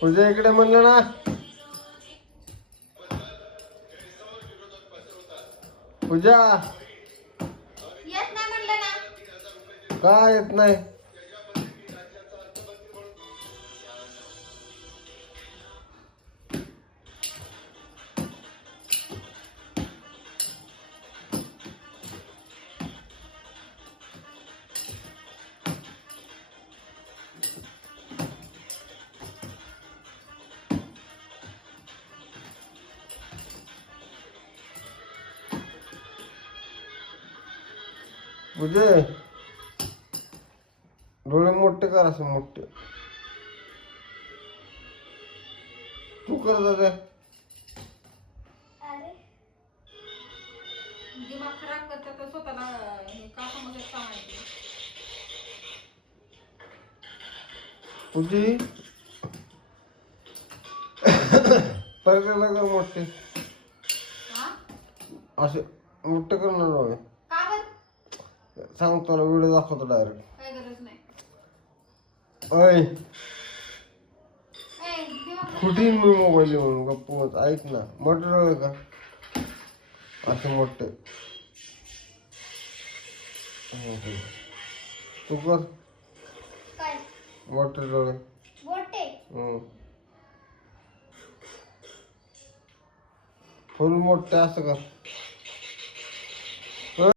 पूजा इकडे म्हणलं ना. पूजा येत नाही म्हणलं ना. का येत नाही? पूजे डोळे मोठे कर, असं मोठे. तू कर दादा. अरे दिमाग खराब करतात तर स्वतःला हे का समजत का माहिती. पूजी परत कर मोठे. हा असे मोठे कर ना डोळे. का बर? सांगतो ना, व्हिडिओ दाखवतो डायरेक्ट. काही गरज नाही. अय ए दिमाग कुठे मी मोबाईल येऊन गप्प ऐक ना. मोठे डोळे का असे मोठे. तू कर काय मोठे डोळे. बोटे फुल मोठे असं कर.